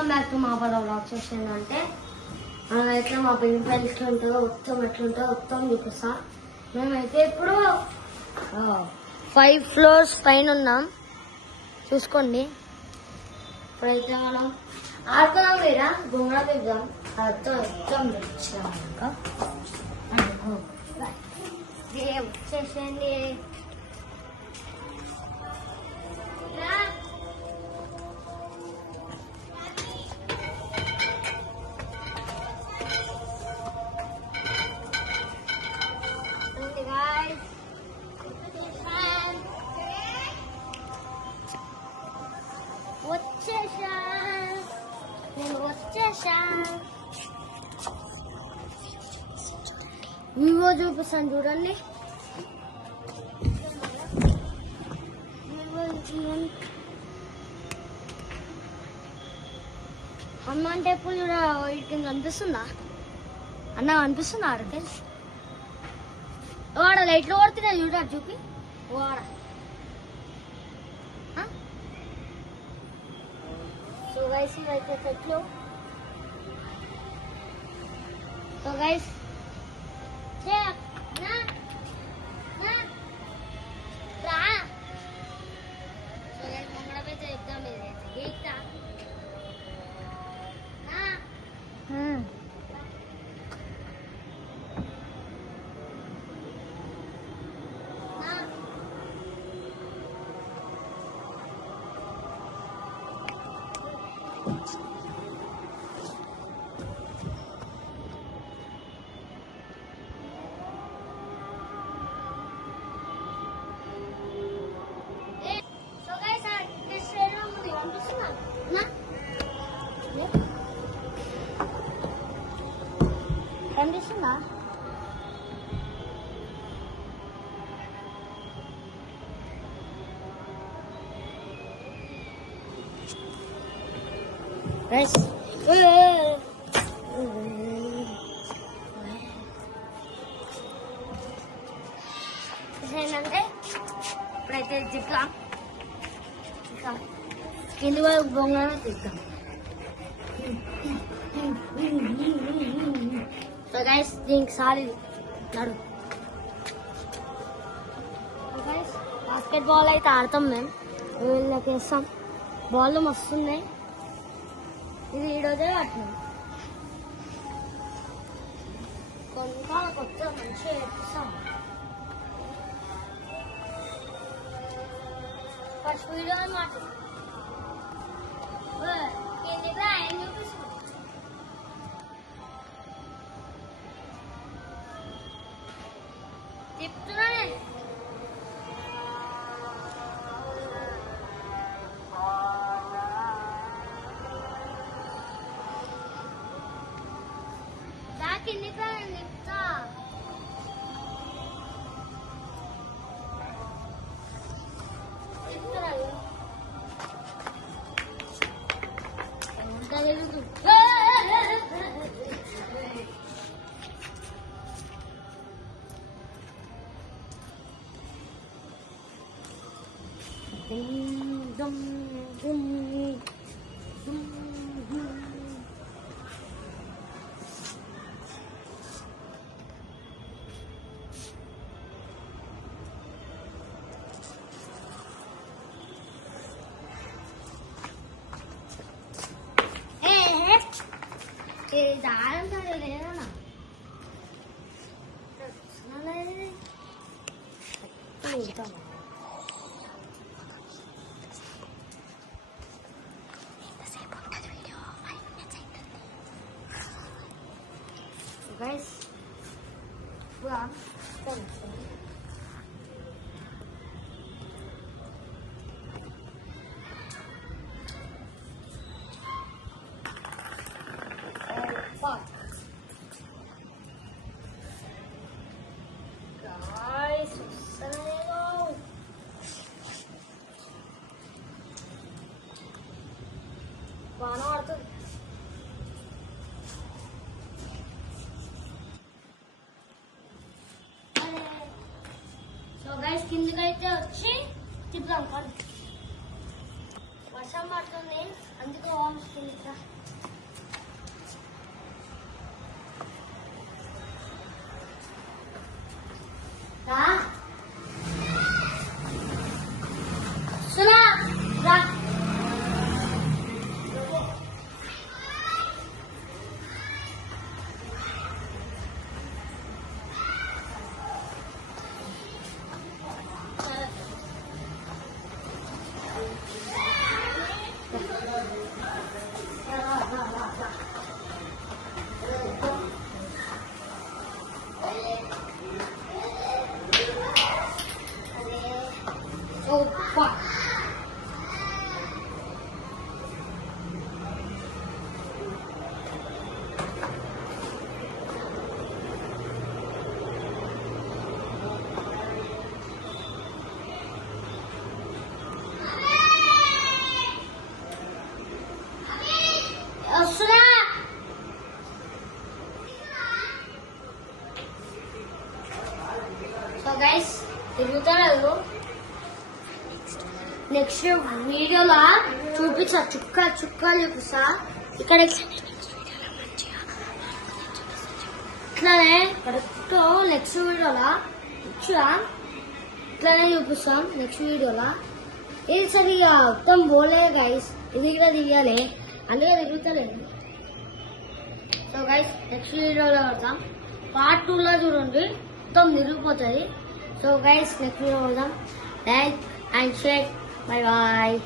Welcome back to మా పద vlogs. ఏంటంటే ఎట్లా మా ఇంట్లో ఎట్లుంటుందో మొత్తం చూపిస్తా. మేమైతే ఇప్పుడు 5 floors పైన ఉన్నాం, చూసుకోండి. ఇప్పుడైతే మనం ఆడుకున్నాం లేదా గుంగళ ఎగ్జామ్ వచ్చేసేయండి. వివో చూపిస్తాను చూడండి. హనుమాన్ టెంపుల్ కూడా ఇటు కనిపిస్తుందా అన్న? కనిపిస్తుందా? ఆడితే వాడ లైట్లు కొడుతున్నాయి చూడ, చూపి వాడ. సో గైస్ ఇవైతే చెట్లు. సో గైస్ కనిపిస్తుందా? ఏంటంటే ఇప్పుడైతే జిప్లా కింది వరకు బొంగనే తిద్దాం. సో గైస్ దీనికి సాలి నడు. గైస్ బాస్కెట్ బాల్ అయితే ఆడతాం మేము, వీళ్ళకి వేస్తాం. బాల్ మస్తున్నాయి. ఇది ఈరోజే కట్టినాం. కొంత కొత్త మంచిగా వేపిస్తాం. ఫస్ట్ వీడియో అన్నమాట. ఆయన చూపిస్తాం. చెప్తున్నానే కింది చెప్తా. దారం సరే లేదన్నా guys, pulang. Guys, బాగా ఆడుతుంది. సో గైస్ కిందకైతే వచ్చి తిప్పుదాం. వర్షం పడుతుంది, అందుకే వస్తుంది. నెక్స్ట్ వీడియోలో చూపిస్తా, చుక్కలు చూపిస్తా. ఇక్కడ ఇట్లానే కరెక్ట్ నెక్స్ట్ వీడియోలో ఇట్లానే చూపిస్తాం. నెక్స్ట్ వీడియోలో ఇది సరిగా మొత్తం పోలే గైస్, ఇది కూడా తీయాలి, అందుకే తిరుగుతలేదు. సో గైస్ నెక్స్ట్ వీడియోలో పడతాం. పార్ట్ 2లో చూడండి, మొత్తం తిరిగిపోతుంది. సో గైస్ నెక్స్ట్ వీడియో పడతాం. Like and share. Bye bye.